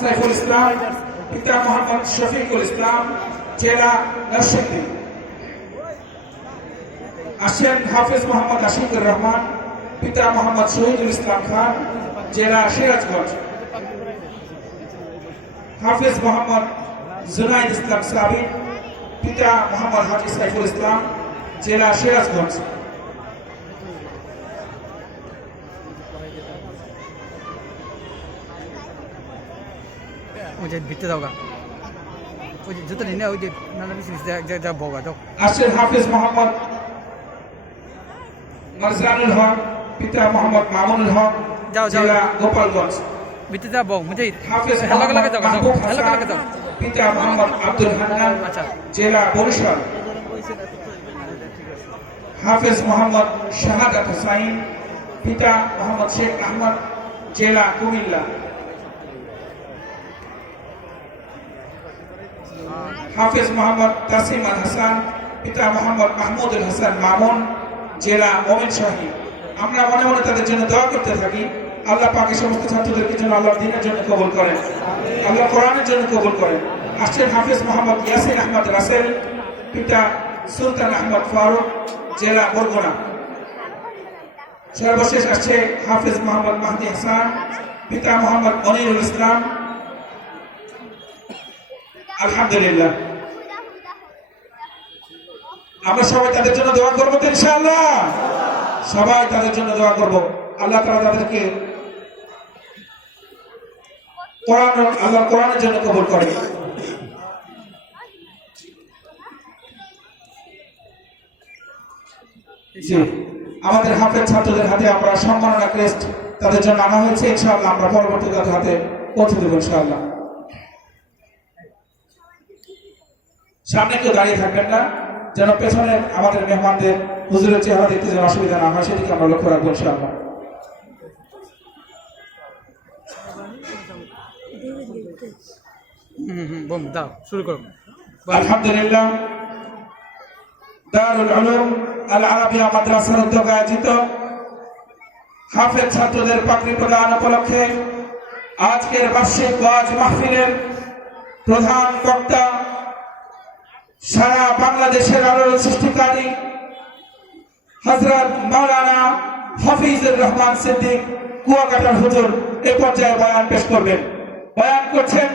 সাইফুল ইসলাম, পিতা মোহাম্মদ শফিকুল ইসলাম, জেলা নরসিংদী। আসেন হাফিজ মোহাম্মদ আশিকুর রহমান, পিতা মোহাম্মদ শহীদুল ইসলাম খান, জেলা সিরাজগঞ্জ। হাফিজ মোহাম্মদ জুনাইদ ইসলাম সাবিন পিতা মোহাম্মদ হাজি সাইফুল ইসলাম, জেলা সিরাজগঞ্জ। ওই যে ভিতরে দাও গা। ওই যে জুতো নিয়ে ওই যে নানা পিস যা বগা দাও আসেন হাফিজ মোহাম্মদ মারজানুল হক পিতা মোহাম্মদ মামুনুল হক যাও, যাও। গোপালগঞ্জ। ভিতরে যা বগ মুঝে হাফিজ হেলো লাগে যাও যাও। মাহবুব লাগে যাও। পিতা মোহাম্মদ আব্দুল হান্নান আচ্ছা। জেলা বরিশাল। হাফিজ মোহাম্মদ শাহাদাত হুসাইন পিতা মোহাম্মদ শেখ আহমদ জেলা কুমিল্লা। হাফিজ মোহাম্মদ তাসিম আল হাসান, পিতা মোহাম্মদ মাহমুদুল হাসান মামুন, জেলা মমিনশাহী আমরা মনে মনে তাদের জন্য দোয়া করতে থাকি। আল্লাহ পাকে সমস্ত ছাত্রদেরকে যেন আল্লাহর দিনের জন্য কবুল করেন। আল্লাহ কোরআনের জন্য কবুল করেন। আসছেন হাফিজ মোহাম্মদ ইয়াসির আহমদ রাসেল, পিতা সুলতান আহমদ ফারুক, জেলা বরগুনা। সর্বশেষ আসছে হাফিজ মোহাম্মদ মাহদি হাসান, পিতা মোহাম্মদ মনিরুল ইসলাম। আলহামদুলিল্লাহ। আমরা সবাই তাদের জন্য দোয়া করব তো ইনশাআল্লাহ। সবাই তাদের জন্য দোয়া করব। আল্লাহ তাআলা তাদেরকে কোরআন আল্লাহ কোরআনের জন্য কবুল করে আমাদের হাফেজ ছাত্রদের হাতে আমরা সম্মাননা ক্রেস্ট তাদের জন্য আনা হয়েছে। ইনশাআল্লাহ আমরা পরবর্তী তাদের হাতে পৌঁছে দেবো ইনশাআল্লাহ। সামনে কেউ দাঁড়িয়ে থাকবেন না? যেন পেছনে আমাদের মেহমানদের হুজুরের চেহারা দেখতে যেন অসুবিধা না হয় সেদিকে আমরা লক্ষ্য রাখব ইনশাআল্লাহ। আলহামদুলিল্লাহ দারুল আল আরাবিয়া মাদ্রাসার উদ্যোগে আয়োজিত হাফেজ ছাত্রদের পাকড়ি প্রদান উপলক্ষে আজকের বার্ষিক ওয়াজ মাহফিলের প্রধান বক্তা সারা বাংলাদেশের আলোড়ন সৃষ্টিকারী হজরত মাওলানা হাফিজুর রহমান সিদ্দিক কুয়াকাটার হুজুর এ পর্যায়ে বয়ান পেশ করবেন। বয়ান করছেন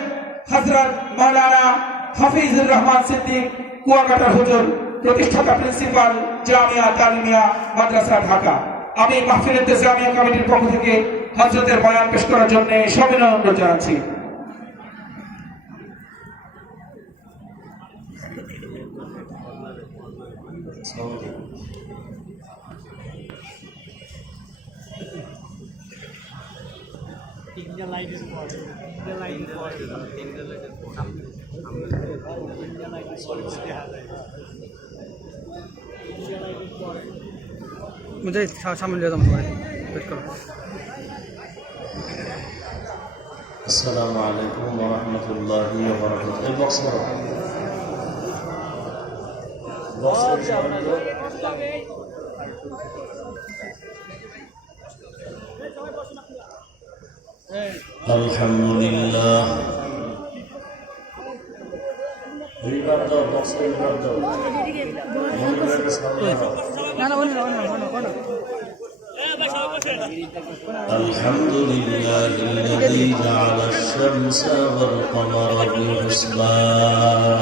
হজরত মাওলানা হাফিজুর রহমান সিদ্দিক কুয়াকাটার হুজুর, প্রতিষ্ঠাতা প্রিন্সিপাল জামিয়া তালিমিয়া মাদ্রাসা ঢাকা। আমি মাহফিল জামিয়া কমিটির পক্ষ থেকে হজরতের বয়ান পেশ করার জন্য সবিনয় অনুরোধ জানাচ্ছি। মুঝে সামনে লিয়ে দাও তোমার ওয়েট করো السلام عليكم ورحمة الله وبركاته البوكس مرة بوكس الحمد لله রিভার দাও বক্স রিভার দাও মনিটরের সামনে দাও না না الحمد لله الحمد لله الذي جعل الشمس والقمر بحسبان